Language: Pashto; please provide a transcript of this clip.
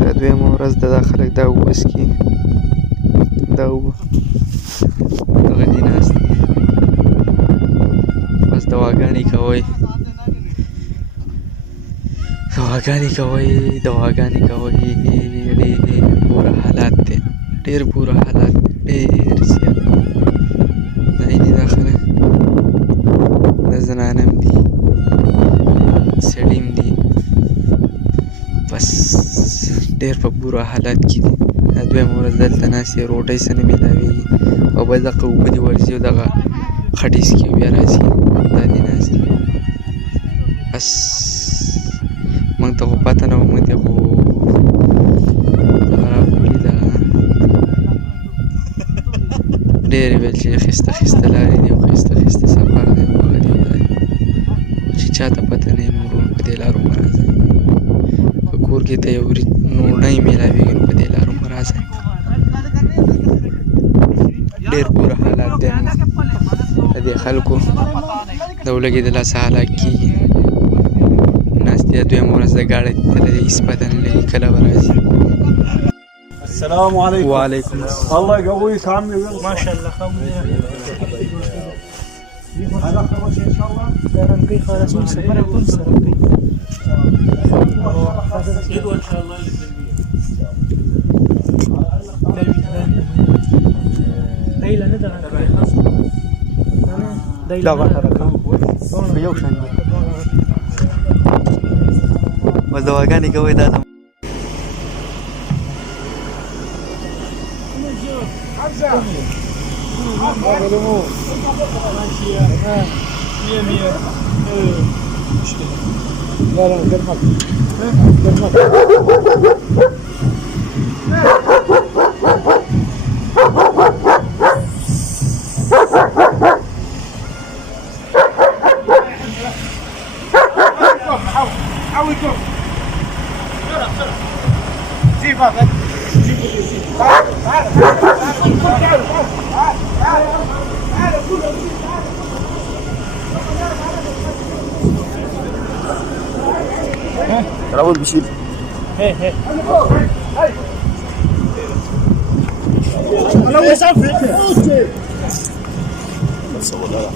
دا دویمه ورځ ده، دا خلک دا اوبه څښي، دا اوبه دغه دي ناست دي، بس دواګانې کوئ، دواګانې کوئ، دواګانې کوئ. ډېر بوره حالات دی، ډېر بوره حالات دی، ډېر زیات. دا یعنې دا خلک د زنانه هم دي، سړي هم دي، بس ډېر په بوره حالات کې دي. دا دویمه ورځ دلته ناست دي، روټۍ څه نه میلاوېږي، او بس دغه اوبه دې ورځي او دغه خټې څکي او بیا راځي، دا دې ناست دي. بس موږ ته خو پته نه وه، موږ ته خو دغه رابولي ده، ډېرې ویل چې ښایسته ښایسته لارې دي او ښایسته ښایسته سفر دی او هغه دي او دا دي، چې چا ته پته نه وي نو ورونو په دې لارو مه راځئ. که کور کې ته یو نوڼۍ میلاوېږي نو په دې لارو مه راځئ، ډېر بوره حالات دی. د دې خلکو د ولږې د لاسه هلاک کېږي، ناست دي. دویمه ورځ د ګاډۍ تللی دی، هېڅ پته نه لګي کله به راځي. السلام عليكم. وعليكم السلام. الله يقويك عمي. ما شاء الله خمس هذا خمس ان شاء الله. رنقي خلاص سفر كل رنقي ان شاء الله. دايلا ندغ لا غفرك يو شان بس دواګانې کوئ. دا راول بشيل. انا وسافر بس والله